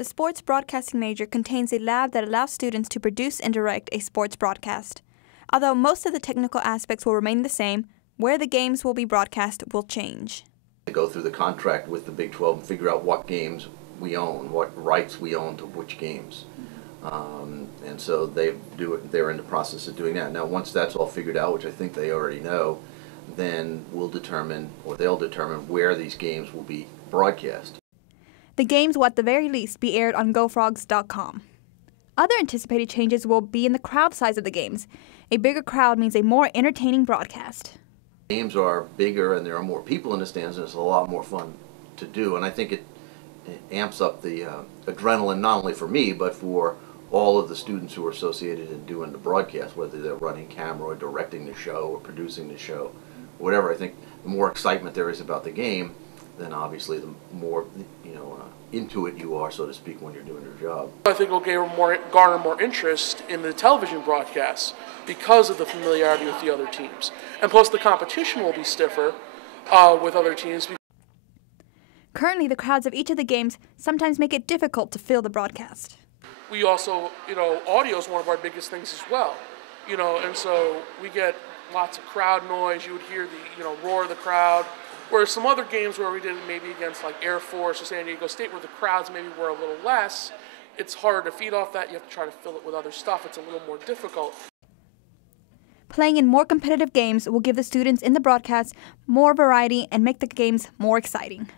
The sports broadcasting major contains a lab that allows students to produce and direct a sports broadcast. Although most of the technical aspects will remain the same, where the games will be broadcast will change. To go through the contract with the Big 12 and figure out what games we own, what rights we own to which games. And so they're in the process of doing that. Now, once that's all figured out, which I think they already know, then they'll determine where these games will be broadcast. The games will at the very least be aired on GoFrogs.com. Other anticipated changes will be in the crowd size of the games. A bigger crowd means a more entertaining broadcast. Games are bigger and there are more people in the stands, and it's a lot more fun to do. And I think it amps up the adrenaline, not only for me, but for all of the students who are associated in doing the broadcast, whether they're running camera or directing the show or producing the show, whatever. I think the more excitement there is about the game, then obviously the more into it you are, so to speak, when you're doing your job. I think it'll garner more interest in the television broadcasts because of the familiarity with the other teams. And plus the competition will be stiffer with other teams. Currently, the crowds of each of the games sometimes make it difficult to fill the broadcast. We also, audio is one of our biggest things as well. And so we get lots of crowd noise. You would hear the, roar of the crowd. Whereas some other games where we did it maybe against like Air Force or San Diego State, where the crowds maybe were a little less, it's harder to feed off that. You have to try to fill it with other stuff. It's a little more difficult. Playing in more competitive games will give the students in the broadcast more variety and make the games more exciting.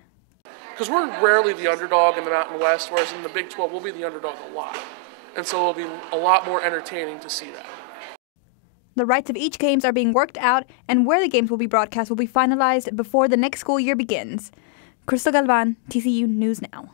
Because we're rarely the underdog in the Mountain West, whereas in the Big 12 we'll be the underdog a lot. And so it'll be a lot more entertaining to see that. The rights of each games are being worked out, and where the games will be broadcast will be finalized before the next school year begins. Crystal Galvan, TCU News Now.